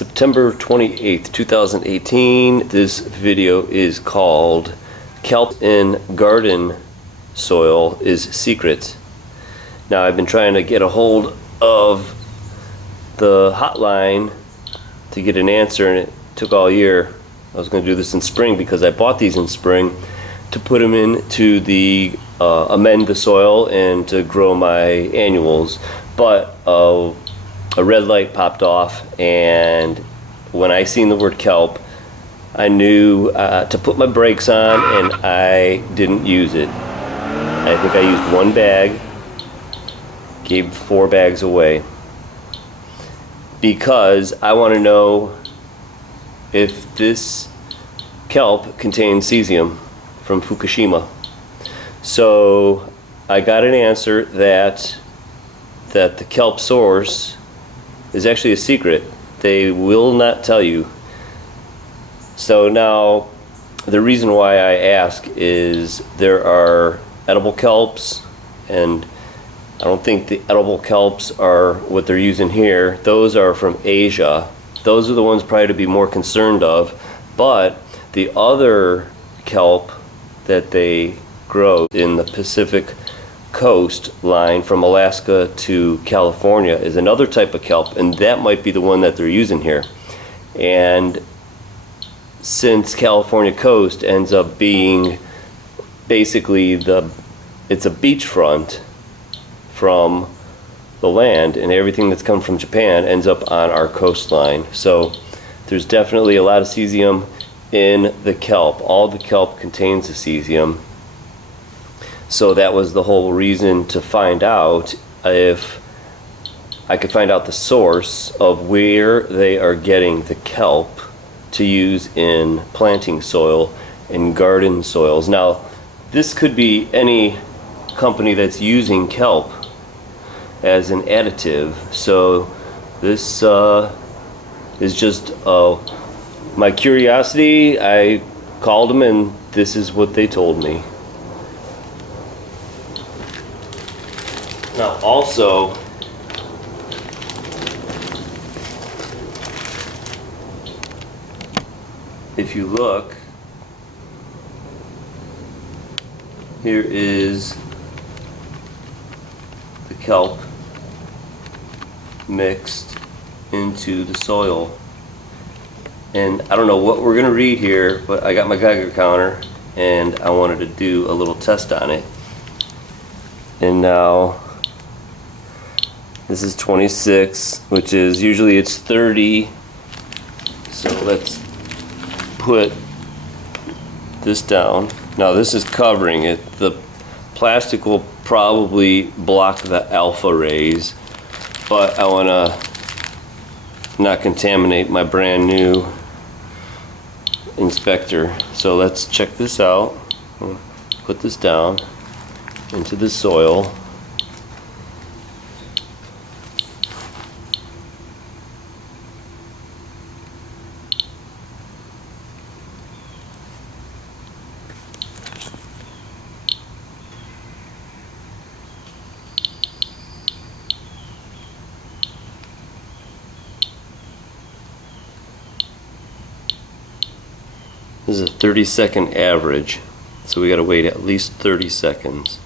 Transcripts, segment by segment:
September 28th, 2018. This video is called Kelp in Garden Soil is Secret. Now, I've been trying to get a hold of the hotline to get an answer, and it took all year. I was going to do this in spring because I bought these in spring to put them into the amend the soil and to grow my annuals, but a red light popped off, and when I seen the word kelp, I knew to put my brakes on, and I didn't use it. I think I used one bag, gave 4 bags away, because I want to know if this kelp contains cesium from Fukushima. So I got an answer that the kelp source is actually a secret. They will not tell you. So now the reason why I ask is there are edible kelps, and I don't think the edible kelps are what they're using here. Those are from Asia. Those are the ones probably to be more concerned of. But the other kelp that they grow in the Pacific coastline from Alaska to California is another type of kelp, and that might be the one that they're using here. And since California coast ends up being basically it's a beachfront from the land, and everything that's come from Japan ends up on our coastline. So there's definitely a lot of cesium in the kelp. All the kelp contains the cesium. So that was the whole reason to find out if I could find out the source of where they are getting the kelp to use in planting soil and garden soils. Now, this could be any company that's using kelp as an additive. So this is just my curiosity. I called them, and this is what they told me. Now, also, if you look, here is the kelp mixed into the soil. And I don't know what we're going to read here, but I got my Geiger counter, and I wanted to do a little test on it. And now, this is 26, which is usually it's 30. So let's put this down. Now this is covering it. The plastic will probably block the alpha rays, but I want to not contaminate my brand new inspector. So let's check this out. Put this down into the soil. This is a 30-second average, so we got to wait at least 30 seconds.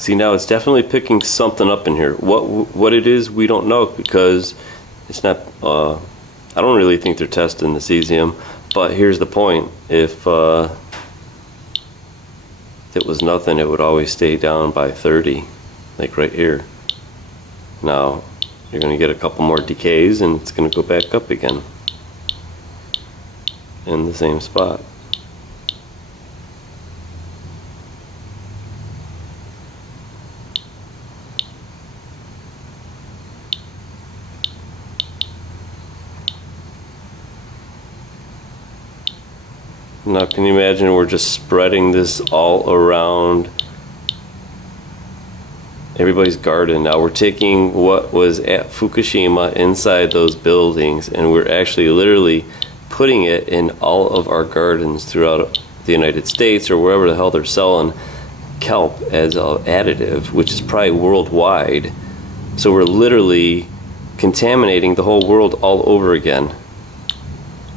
See, now it's definitely picking something up in here. What it is, we don't know, because it's not. I don't really think they're testing the cesium. But here's the point: if it was nothing, it would always stay down by 30, like right here. Now you're going to get a couple more decays, and it's going to go back up again in the same spot. Now, can you imagine we're just spreading this all around everybody's garden? Now we're taking what was at Fukushima inside those buildings, and we're actually literally putting it in all of our gardens throughout the United States, or wherever the hell they're selling kelp as an additive, which is probably worldwide. So we're literally contaminating the whole world all over again.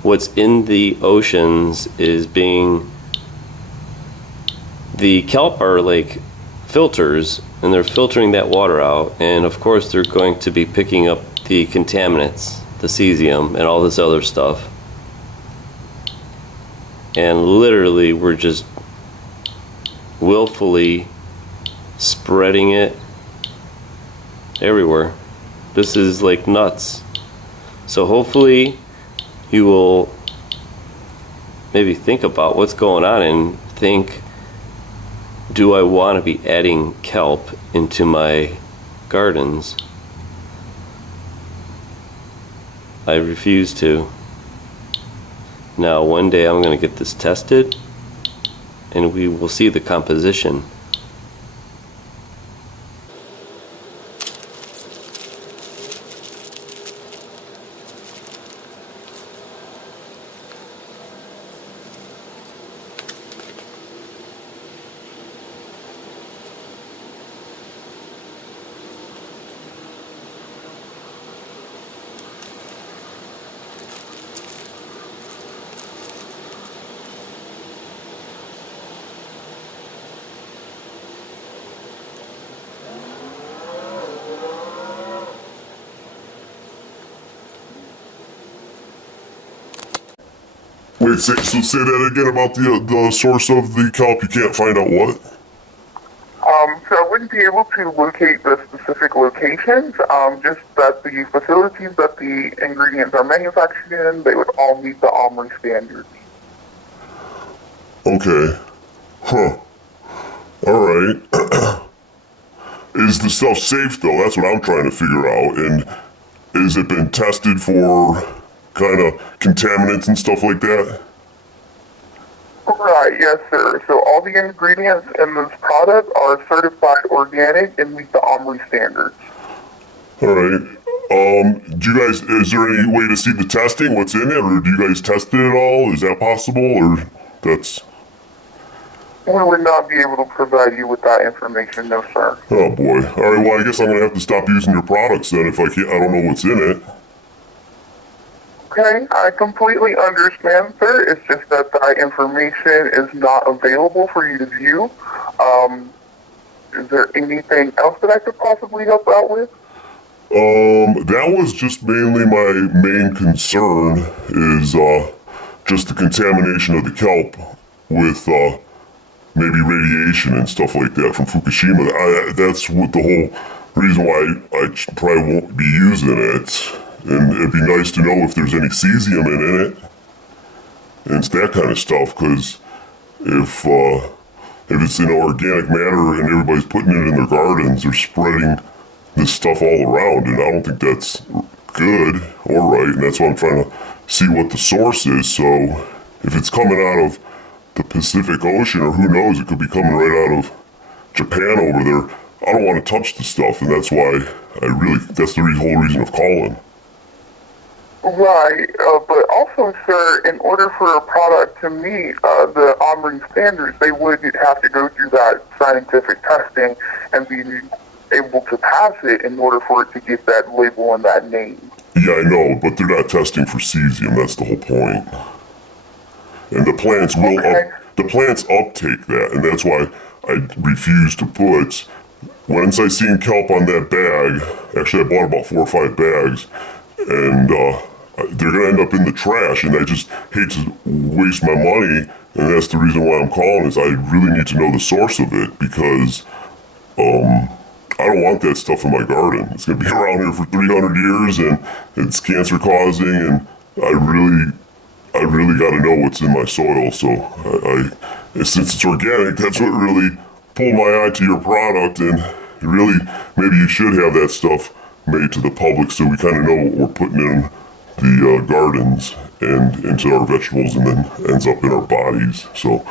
What's in the oceans is being, the kelp are like filters, and they're filtering that water out, and of course they're going to be picking up the contaminants, the cesium and all this other stuff, and literally we're just willfully spreading it everywhere. This is like nuts. So hopefully you will maybe think about what's going on and think, do I want to be adding kelp into my gardens? I refuse to. Now one day I'm going to get this tested, and we will see the composition. Wait, so say that again about the source of the kelp. You can't find out what? So I wouldn't be able to locate the specific locations, just that the facilities that the ingredients are manufactured in, they would all meet the OMRI standards. Okay. Huh. Alright. Is the stuff safe though? That's what I'm trying to figure out. And has it been tested for kind of contaminants and stuff like that? Right, yes sir. So all the ingredients in this product are certified organic and meet the OMRI standards. Alright. Do you guys, is there any way to see the testing, what's in it, or do you guys test it at all? Is that possible, or that's... We would not be able to provide you with that information, no sir. Oh boy. Alright, well I guess I'm gonna have to stop using your products then if I don't know what's in it. Okay, I completely understand, sir. It's just that that information is not available for you to view. Is there anything else that I could possibly help out with? That was just mainly my main concern is, just the contamination of the kelp with, maybe radiation and stuff like that from Fukushima. That's what the whole reason why I probably won't be using it. And it'd be nice to know if there's any cesium in it. And it's that kind of stuff, because if it's in organic matter and everybody's putting it in their gardens, they're spreading this stuff all around, and I don't think that's good or right, and that's why I'm trying to see what the source is. So if it's coming out of the Pacific Ocean, or who knows, it could be coming right out of Japan over there, I don't want to touch the stuff, and that's why that's the whole reason of calling. Right, but also, sir, in order for a product to meet the OMRI standards, they would have to go through that scientific testing and be able to pass it in order for it to get that label and that name. Yeah, I know, but they're not testing for cesium, that's the whole point. And the plants will the plants uptake that, and that's why I refuse to put once I seen kelp on that bag, actually I bought about 4 or 5 bags, and they're gonna end up in the trash, and I just hate to waste my money, and that's the reason why I'm calling, is I really need to know the source of it, because I don't want that stuff in my garden. It's gonna be around here for 300 years, and it's cancer causing, and I really gotta know what's in my soil, so since it's organic, that's what really pulled my eye to your product, and really, maybe you should have that stuff made to the public so we kind of know what we're putting in the gardens and into our vegetables, and then ends up in our bodies. So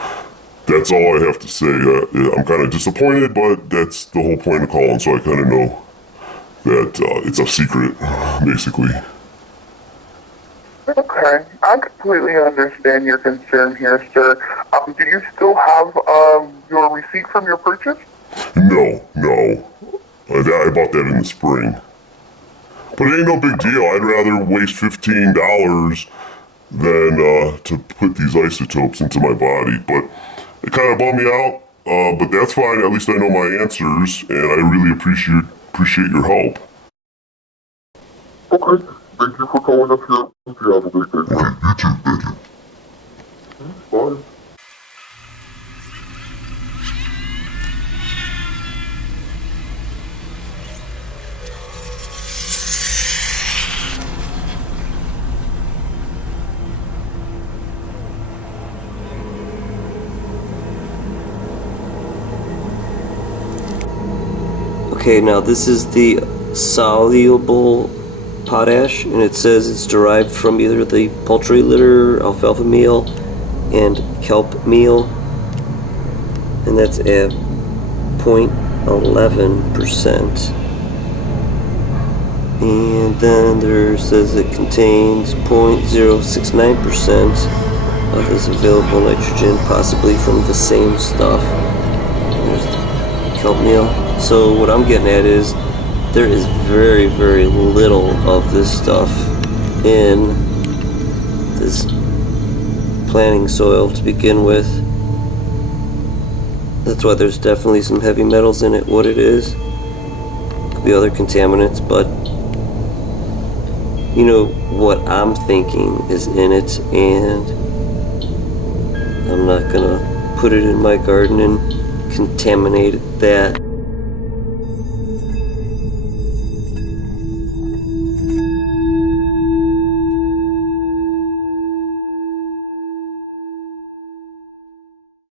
that's all I have to say. I'm kind of disappointed, but that's the whole point of calling, so I kind of know that it's a secret, basically. Okay, I completely understand your concern here, sir. Do you still have your receipt from your purchase? No. I bought that in the spring. But it ain't no big deal. I'd rather waste $15 than to put these isotopes into my body. But it kind of bummed me out, but that's fine. At least I know my answers, and I really appreciate your help. Okay, thank you for calling us here. You have a great day. Right, you too. Thank you. Bye. Okay, now this is the soluble potash, and it says it's derived from either the poultry litter, alfalfa meal, and kelp meal, and that's at 0.11%. And then there says it contains 0.069% of this available nitrogen, possibly from the same stuff. There's the kelp meal. So what I'm getting at is there is very, very little of this stuff in this planting soil to begin with. That's why there's definitely some heavy metals in it. What it is, could be other contaminants, but you know what I'm thinking is in it, and I'm not gonna put it in my garden and contaminate that.